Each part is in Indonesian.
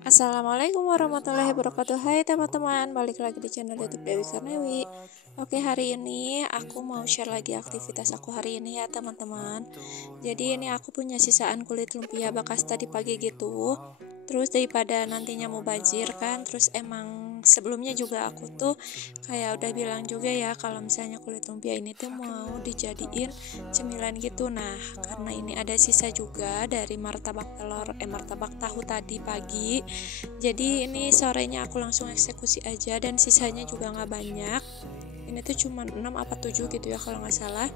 Assalamualaikum warahmatullahi wabarakatuh. Hai teman-teman, balik lagi di channel YouTube Dewi Karnewi. Oke, hari ini aku mau share lagi aktivitas aku hari ini ya teman-teman. Jadi ini aku punya sisaan kulit lumpia bekas tadi pagi gitu. Terus daripada nantinya mau banjir kan, terus emang sebelumnya juga aku tuh kayak udah bilang juga ya kalau misalnya kulit lumpia ini tuh mau dijadiin cemilan gitu. Nah, karena ini ada sisa juga dari martabak tahu tadi pagi. Jadi ini sorenya aku langsung eksekusi aja dan sisanya juga nggak banyak. Ini tuh cuma 6 apa 7 gitu ya kalau nggak salah.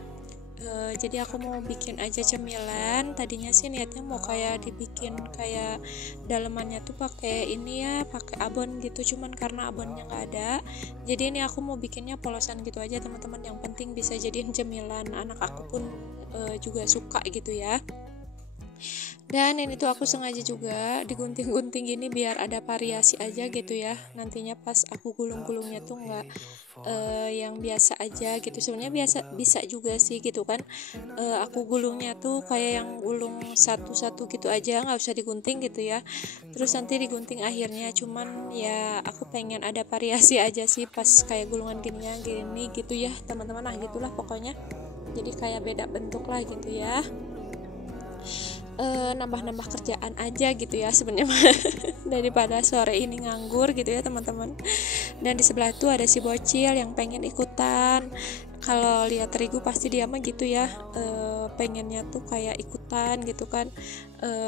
Jadi aku mau bikin aja cemilan. Tadinya sih niatnya mau kayak dibikin kayak dalemannya tuh pakai ini ya, pakai abon gitu. Cuman karena abonnya nggak ada, jadi ini aku mau bikinnya polosan gitu aja teman-teman. Yang penting bisa jadiin cemilan. Anak aku pun juga suka gitu ya. Dan ini tuh aku sengaja juga digunting-gunting gini biar ada variasi aja gitu ya. Nantinya pas aku gulung-gulungnya tuh nggak yang biasa aja gitu. Sebenarnya biasa bisa juga sih gitu kan. Aku gulungnya tuh kayak yang gulung satu-satu gitu aja, nggak usah digunting gitu ya. Terus nanti digunting akhirnya. Cuman ya aku pengen ada variasi aja sih pas kayak gulungan gini gitu ya teman-teman. Nah gitulah pokoknya. Jadi kayak beda bentuk lah gitu ya. Nambah-nambah kerjaan aja gitu ya sebenarnya daripada sore ini nganggur gitu ya teman-teman. Dan di sebelah itu ada si bocil yang pengen ikutan. Kalau lihat terigu pasti dia mah gitu ya, pengennya tuh kayak ikutan gitu kan,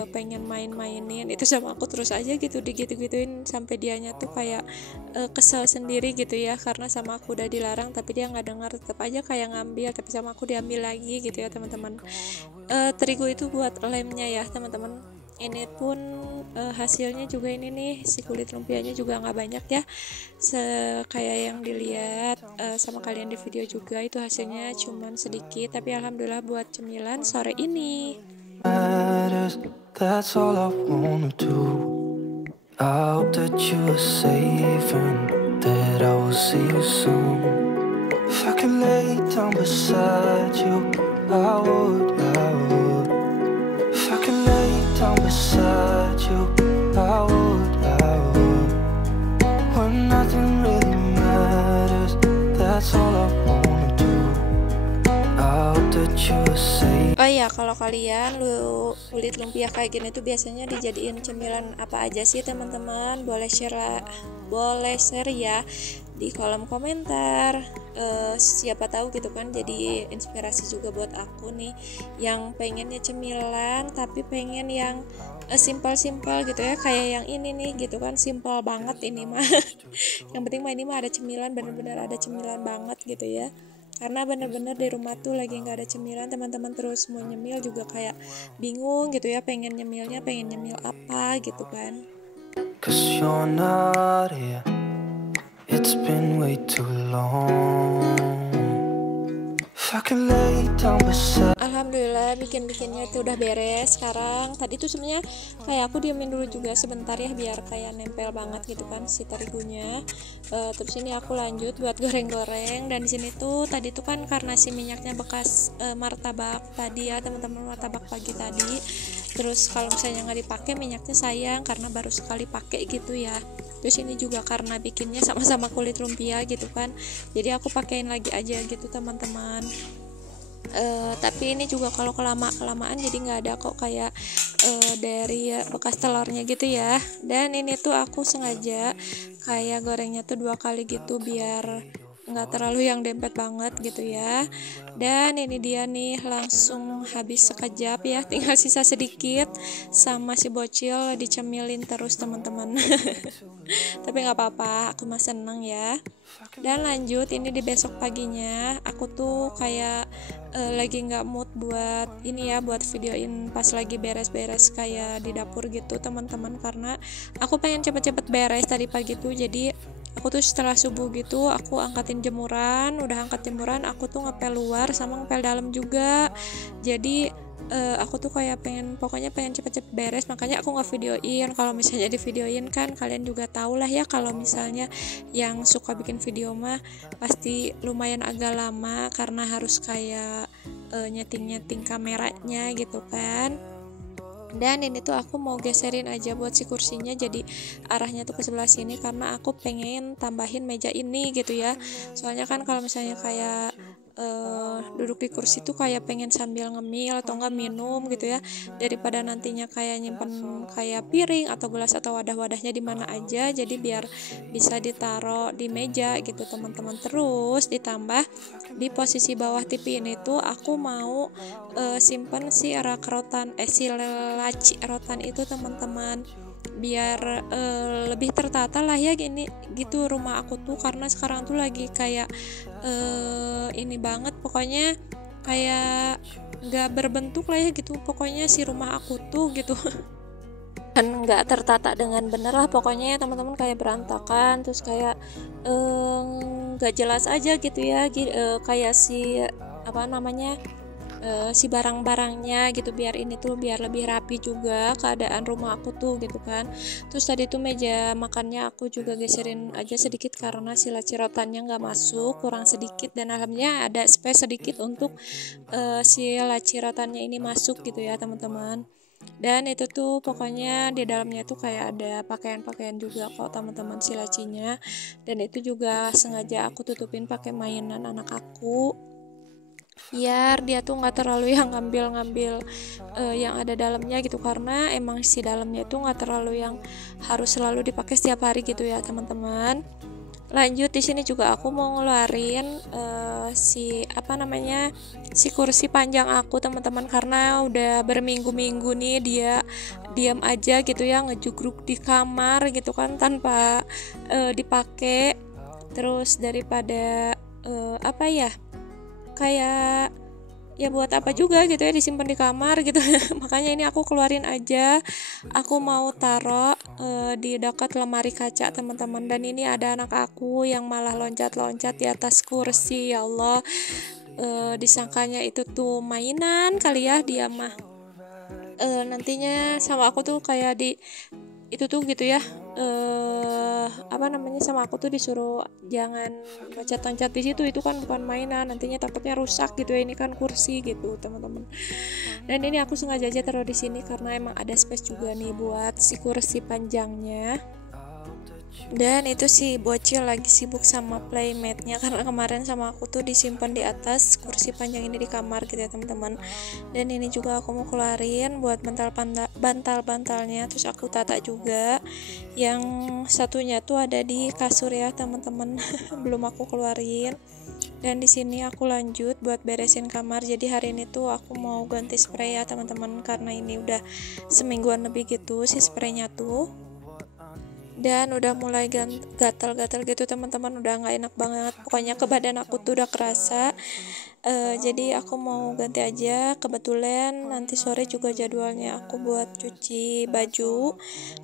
pengen main-mainin itu sama aku terus aja gitu, digitu-gituin sampai dianya tuh kayak kesel sendiri gitu ya, karena sama aku udah dilarang tapi dia nggak dengar, tetap aja kayak ngambil, tapi sama aku diambil lagi gitu ya teman-teman. Terigu itu buat lemnya ya teman-teman. Ini pun hasilnya juga ini nih, si kulit lumpianya juga nggak banyak ya, kayak yang dilihat sama kalian di video juga, itu hasilnya cuman sedikit, tapi alhamdulillah buat cemilan sore ini. That's all I wanna do. I hope that you are safe and that I will see you soon. If I could lay down beside you, I would. If I could lay down beside you, I would. When nothing really matters, that's all I wanna do. I hope that you are safe. Oh iya, kalau kalian kulit lumpia kayak gini tuh biasanya dijadiin cemilan apa aja sih teman-teman? Boleh share ya di kolom komentar. Siapa tahu gitu kan, jadi inspirasi juga buat aku nih yang pengennya cemilan tapi pengen yang simpel-simpel gitu ya, kayak yang ini nih gitu kan, simpel banget ini mah. Yang penting mah ini mah ada cemilan, bener-bener ada cemilan banget gitu ya. Karena bener-bener di rumah tuh lagi nggak ada cemilan teman-teman, terus mau nyemil juga kayak bingung gitu ya, pengen nyemil apa gitu kan. 'Cause you're not here. It's been way too long. If I could lay down beside. Alhamdulillah bikinnya itu udah beres sekarang. Tadi tuh sebenarnya kayak aku diemin dulu juga sebentar ya biar kayak nempel banget gitu kan si terigunya. Terus ini aku lanjut buat goreng-goreng, dan di sini tuh tadi tuh kan karena si minyaknya bekas martabak tadi ya teman-teman, martabak pagi tadi. Terus kalau misalnya nggak dipakai minyaknya sayang karena baru sekali pakai gitu ya. Terus ini juga karena bikinnya sama-sama kulit lumpia gitu kan, jadi aku pakein lagi aja gitu teman-teman. Tapi ini juga kalau kelamaan jadi nggak ada kok kayak dari bekas telurnya gitu ya. Dan ini tuh aku sengaja kayak gorengnya tuh 2 kali gitu biar nggak terlalu yang dempet banget gitu ya. Dan ini dia nih langsung habis sekejap ya, tinggal sisa sedikit, sama si bocil dicemilin terus teman-teman. Tapi nggak apa-apa, aku mah seneng ya. Dan lanjut ini di besok paginya aku tuh kayak lagi nggak mood buat ini ya, buat videoin pas lagi beres-beres kayak di dapur gitu teman-teman, karena aku pengen cepet-cepet beres tadi pagi tuh. Jadi aku tuh setelah subuh gitu aku angkat jemuran, aku tuh ngepel luar sama ngepel dalam juga. Jadi aku tuh kayak pokoknya pengen cepet-cepet beres, makanya aku nggak videoin. Kalau misalnya di videoin kan kalian juga tau lah ya, kalau misalnya yang suka bikin video mah pasti lumayan agak lama karena harus kayak nyeting kameranya gitu kan. Dan ini tuh aku mau geserin aja buat si kursinya jadi arahnya tuh ke sebelah sini karena aku pengen tambahin meja ini gitu ya. Soalnya kan kalau misalnya kayak duduk di kursi tuh kayak pengen sambil ngemil atau enggak minum gitu ya, daripada nantinya kayak nyimpen kayak piring atau gelas atau wadah-wadahnya di mana aja, jadi biar bisa ditaruh di meja gitu teman-teman. Terus ditambah di posisi bawah TV ini tuh aku mau simpen si rak rotan si laci rotan itu teman-teman, biar lebih tertata lah ya gini gitu rumah aku tuh, karena sekarang tuh lagi kayak ini banget pokoknya, kayak nggak berbentuk lah ya gitu pokoknya si rumah aku tuh gitu kan nggak tertata dengan bener lah pokoknya ya teman-teman, kayak berantakan terus kayak nggak jelas aja gitu ya, kayak si apa namanya si barang-barangnya gitu, biar ini tuh biar lebih rapi juga keadaan rumah aku tuh gitu kan. Terus tadi tuh meja makannya aku juga geserin aja sedikit karena si laci rotannya nggak masuk, kurang sedikit, dan alhamdulillah ada space sedikit untuk si laci rotannya ini masuk gitu ya teman-teman. Dan itu tuh pokoknya di dalamnya tuh kayak ada pakaian-pakaian juga kok teman-teman si lacinya, dan itu juga sengaja aku tutupin pakai mainan anak aku biar dia tuh nggak terlalu yang ngambil yang ada dalamnya gitu, karena emang si dalamnya tuh nggak terlalu yang harus selalu dipakai setiap hari gitu ya teman-teman. Lanjut di sini juga aku mau ngeluarin si apa namanya si kursi panjang aku teman-teman, karena udah berminggu-minggu nih dia diam aja gitu ya ngejugruk di kamar gitu kan tanpa dipakai. Terus daripada apa ya kayak ya buat apa juga gitu ya disimpan di kamar gitu makanya ini aku keluarin aja, aku mau taruh di dekat lemari kaca teman-teman. Dan ini ada anak aku yang malah loncat-loncat di atas kursi, ya Allah, disangkanya itu tuh mainan kali ya dia mah, nantinya sama aku tuh kayak di itu tuh gitu ya, apa namanya sama aku tuh disuruh jangan loncat-loncat di situ, itu kan bukan mainan, nantinya takutnya rusak gitu ya, ini kan kursi gitu teman-teman. Dan ini aku sengaja aja taruh di sini karena emang ada space juga nih buat si kursi panjangnya. Dan itu si bocil lagi sibuk sama playmatnya karena kemarin sama aku tuh disimpan di atas kursi panjang ini di kamar gitu ya teman-teman. Dan ini juga aku mau keluarin buat bantal-bantalnya, terus aku tata juga. Yang satunya tuh ada di kasur ya teman-teman belum aku keluarin. Dan di sini aku lanjut buat beresin kamar. Jadi hari ini tuh aku mau ganti spray ya teman-teman, karena ini udah semingguan lebih gitu si spraynya tuh, dan udah mulai gatal-gatal gitu teman-teman, udah nggak enak banget pokoknya ke badan aku tuh udah kerasa. Jadi aku mau ganti aja, kebetulan nanti sore juga jadwalnya aku buat cuci baju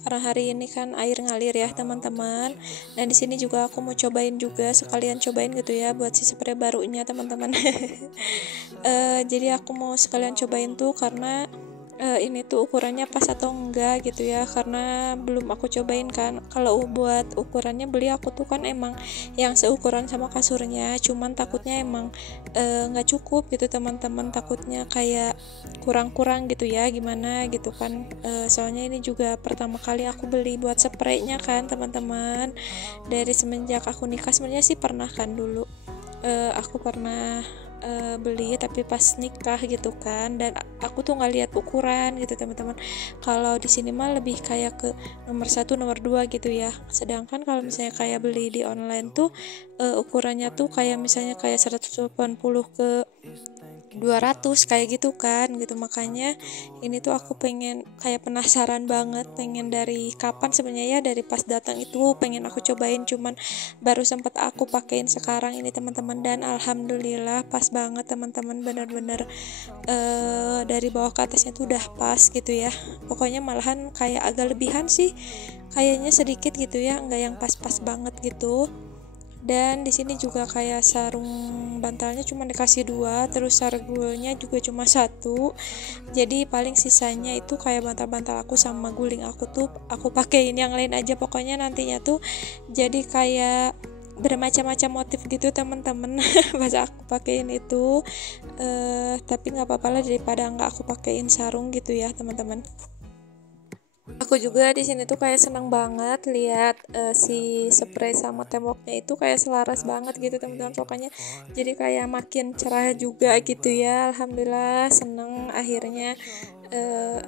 karena hari ini kan air ngalir ya teman-teman. Dan di sini juga aku mau cobain juga, sekalian cobain gitu ya buat si spray barunya teman-teman. Jadi aku mau sekalian cobain tuh karena ini tuh ukurannya pas atau enggak gitu ya, karena belum aku cobain kan. Kalau buat ukurannya beli aku tuh kan emang yang seukuran sama kasurnya, cuman takutnya emang nggak cukup gitu teman-teman, takutnya kayak kurang-kurang gitu ya gimana gitu kan. Soalnya ini juga pertama kali aku beli buat spraynya kan teman-teman, dari semenjak aku nikah. Sebenarnya sih pernah kan dulu aku pernah beli tapi pas nikah gitu kan, dan aku tuh nggak lihat ukuran gitu teman-teman. Kalau di sini mah lebih kayak ke nomor 1 nomor 2 gitu ya, sedangkan kalau misalnya kayak beli di online tuh ukurannya tuh kayak misalnya kayak 180 ke 200 kayak gitu kan gitu. Makanya ini tuh aku pengen kayak penasaran banget, pengen dari kapan sebenarnya ya, dari pas datang itu pengen aku cobain, cuman baru sempat aku pakein sekarang ini teman-teman. Dan alhamdulillah pas banget teman-teman, bener-bener dari bawah ke atasnya tuh udah pas gitu ya. Pokoknya malahan kayak agak lebihan sih kayaknya sedikit gitu ya, nggak yang pas-pas banget gitu. Dan di sini juga kayak sarung bantalnya cuma dikasih 2, terus sargulnya juga cuma 1. Jadi paling sisanya itu kayak bantal-bantal aku sama guling aku tuh aku pakein yang lain aja. Pokoknya nantinya tuh jadi kayak bermacam-macam motif gitu teman-teman pas aku pakein itu. Tapi nggak apa-apa lah daripada nggak aku pakein sarung gitu ya teman-teman. Aku juga di sini tuh kayak senang banget lihat si spray sama temboknya itu kayak selaras banget gitu teman-teman, pokoknya jadi kayak makin cerah juga gitu ya. Alhamdulillah seneng akhirnya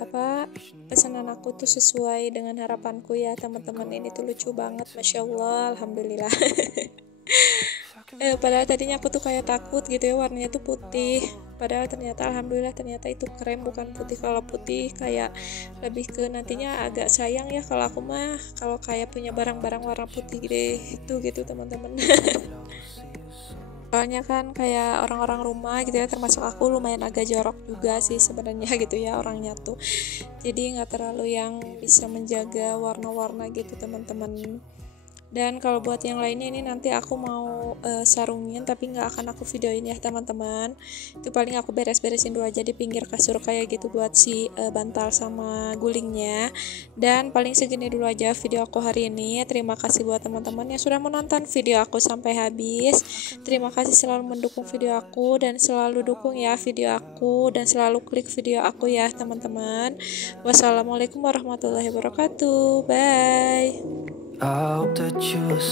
apa pesanan aku tuh sesuai dengan harapanku ya teman-teman. Ini tuh lucu banget, masya Allah, alhamdulillah. Padahal tadinya aku tuh kayak takut gitu ya warnanya tuh putih, padahal ternyata alhamdulillah ternyata itu krem bukan putih. Kalau putih kayak lebih ke nantinya agak sayang ya kalau aku mah, kalau kayak punya barang-barang warna putih gitu teman-teman. Soalnya kan kayak orang-orang rumah gitu ya, termasuk aku lumayan agak jorok juga sih sebenarnya gitu ya orangnya tuh, jadi nggak terlalu yang bisa menjaga warna-warna gitu teman-teman. Dan kalau buat yang lainnya ini nanti aku mau sarungin, tapi nggak akan aku videoin ya teman-teman. Itu paling aku beres-beresin dulu aja di pinggir kasur kayak gitu buat si bantal sama gulingnya. Dan paling segini dulu aja video aku hari ini. Terima kasih buat teman-teman yang sudah menonton video aku sampai habis. Terima kasih selalu mendukung video aku dan selalu dukung ya video aku dan selalu klik video aku ya teman-teman. Wassalamualaikum warahmatullahi wabarakatuh. Bye. I hope that you